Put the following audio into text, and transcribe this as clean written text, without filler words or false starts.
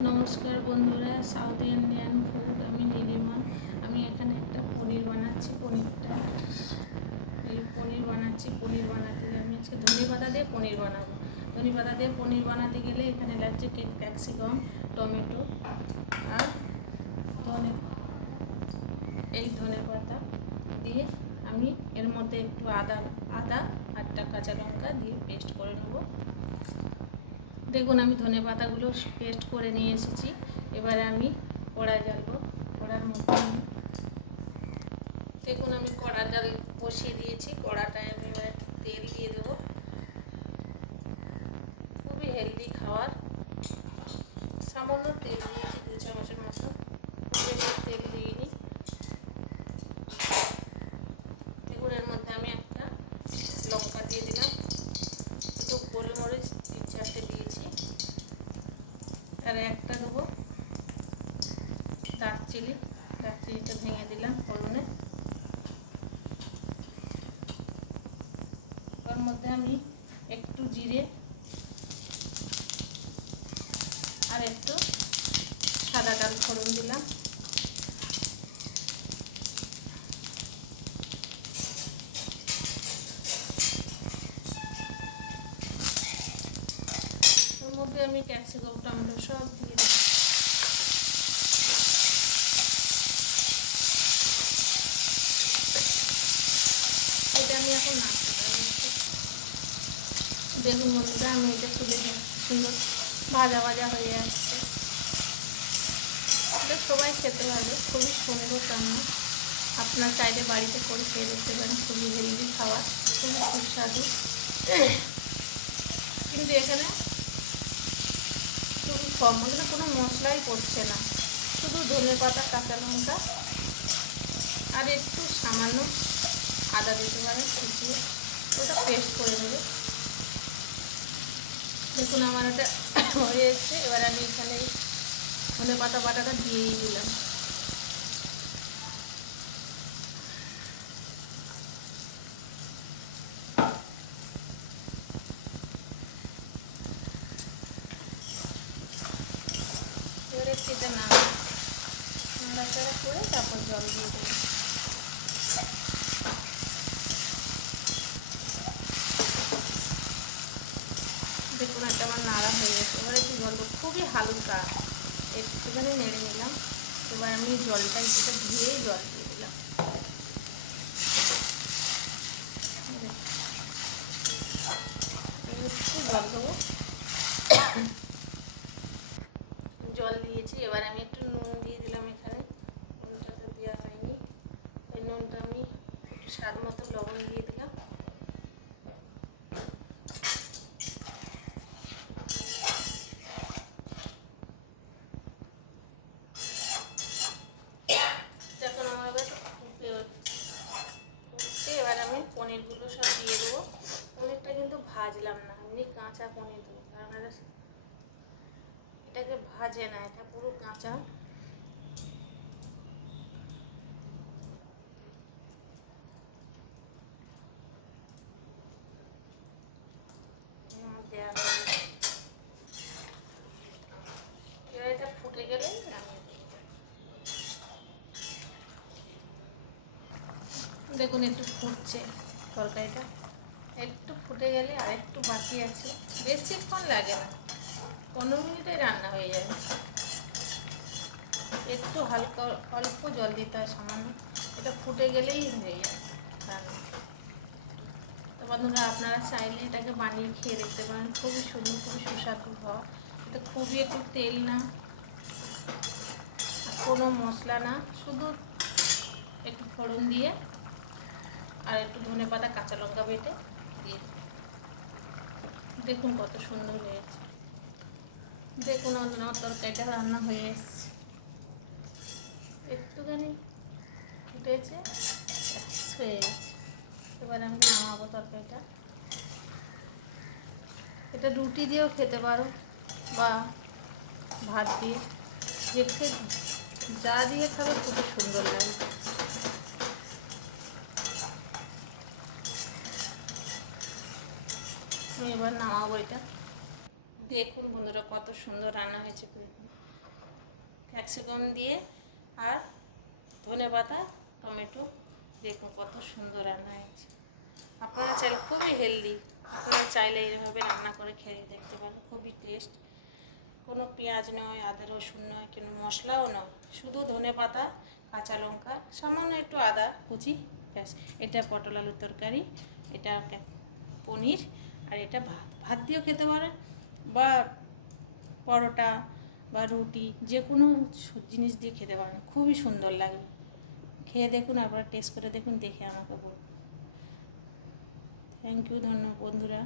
নমস্কার বন্ধুরা, south Indian food, আমি নীলিমা। আমি এখানে একটা পনির বানাচ্ছি। পনির বানাতে আমি আজকে ধনে পাতা দিয়ে পনির বানাবো। ধনে পাতা দিয়ে পনির বানাতে গেলে এখানে লাগছে ক্যাপসিকাম, টমেটো আর ধনে পাতা দিয়ে আমি এর মধ্যে একটু আদা আটটা কাঁচা লঙ্কা দিয়ে পেস্ট করে নেবো। দেখুন, আমি ধনে পাতাগুলো পেস্ট করে নিয়ে এসেছি। এবারে আমি কড়া জ্বালবো। কড়ার মধ্যে দেখুন, আমি কড়া জাল বসিয়ে দিয়েছি। কড়াটায় আমি এবার তেল দিয়ে দেবো। খুবই হেলদি খাবার। সামান্য তেল দিয়েছি, 2 চামচের মতো। বেশি তেল দিইনি। দেখুন, এর মধ্যে আমি একটা লঙ্কা দিয়ে দিলাম, একটু গোলমরিচ 3-4টে দিয়েছি, আর একটা দেবো দারচিনিটা ভেঙে দিলাম ফোড়নে। ওর মধ্যে আমি একটু জিরে আর একটু সাদা ডাল ফোড়ন দিলাম। ওর মধ্যে আমি ক্যাপসিকাম, টমেটো সব দিয়ে দিলাম। এটা আমি এখন নাড়তে পারি। দেখুন বন্ধুরা, আমি এটা তুলে দিই। সুন্দর ভাজা ভাজা হয়ে যাচ্ছে। এটা সবাই খেতে পারবে, খুবই সুন্দর রান্না। আপনার চাইলে বাড়িতে করে খেয়ে দেখতে পারেন। খুবই হেলদি খাবার, খুবই সুস্বাদু। কিন্তু এখানে খুবই কম, এখানে কোনো মশলাই পড়ছে না, শুধু ধনে পাতা, কাঁচা লঙ্কা আর একটু সামান্য আদা দিতে পারেন কুচিয়ে, ওটা পেস্ট করে নেবে। দেখুন, আমার ওটা হয়ে এসছে। এবার আমি এখানে ধনে পাতা বাটাটা দিয়েই দিলাম। এবারে সেটা নাড়াচাড়া করে তারপর জল দিয়ে দেবো। দেখুন, একটা আমার নাড়া হয়ে গেছে। এবার একটু জল, খুবই হালকা একটুখানি নেড়ে নিলাম। এবার আমি জলটা একটু ধুয়েই জল দিয়ে দিলাম। একটু জল দেবো, জল দিয়েছি। এবার আমি একটু নুন দিয়ে দিলাম। এখানে নুনটা তো দেওয়া হয়নি, ওই নুনটা আমি একটু স্বাদ মতো লবণ দিয়ে দিলাম। যখন আমার এবার ফুটছে, এবার আমি পনিরগুলো সব দিয়ে দেবো। পনিরটা কিন্তু ভাজলাম না, এমনি কাঁচা পনির দেবো, কারণ এটাকে ভাজে না, এটা পুরো কাঁচা। দেওয়া হয়ে এবার এটা ফুটে গেলে নামিয়ে দেবো। দেখুন, একটু ফুটছে তরকারিটা। একটু ফুটে গেলে, আর একটু বাকি আছে, বেশিক্ষণ লাগে না, 15 মিনিটে রান্না হয়ে যাবে। একটু হালকা অল্প জল দিতে হয়, সামান্য। এটা ফুটে গেলেই হয়ে যায় রান্না। তো বন্ধুরা, আপনারা চাইলে এটাকে বানিয়ে খেয়ে দেখতে পারেন। খুবই সুন্দর, খুবই সুস্বাদু খাওয়া। এটা খুবই একটু তেল না, কোনো মশলা না, শুধু একটু ফোড়ন দিয়ে আর একটু ধনে পাতা, কাঁচা লঙ্কা বেটে দিয়ে। দেখুন কত সুন্দর হয়েছে। দেখুন, আমার তরকারিটা রান্না হয়ে এসছে। একটুখানি ফুটেছে, হয়ে গেছে। এবার আমি নামাবো তরকারিটা। এটা রুটি দিয়েও খেতে পারো, বা ভাত দিয়ে, যা দিয়ে খাবে খুবই সুন্দর লাগে। আমি এবার নামাবো এটা। দেখুন বন্ধুরা, কত সুন্দর রান্না হয়েছে। ক্যাপসিকাম দিয়ে আর ধনেপাতা টমেটো, দেখুন কত সুন্দর রান্না হয়েছে। আপনারা চাইলে খুবই হেলদি, আপনারা চাইলে এইভাবে রান্না করে খেয়ে দেখতে পারেন, খুবই টেস্ট। কোনো পেঁয়াজ নয়, আদা রসুন নয়, কোনো মশলাও নয়, শুধু ধনেপাতা, কাঁচা লঙ্কা, সামান্য একটু আদা কুচি, ব্যাস। এটা পটল আলুর তরকারি, এটা পনির, আর এটা ভাত। ভাত দিয়েও খেতে পারেন বা পরোটা বা রুটি, যে কোনো জিনিস দিয়ে খেতে পারেন, খুবই সুন্দর লাগবে। খেয়ে দেখুন, আপনারা টেস্ট করে দেখুন, দেখে আমাকে বলুন। থ্যাংক ইউ, ধন্যবাদ বন্ধুরা।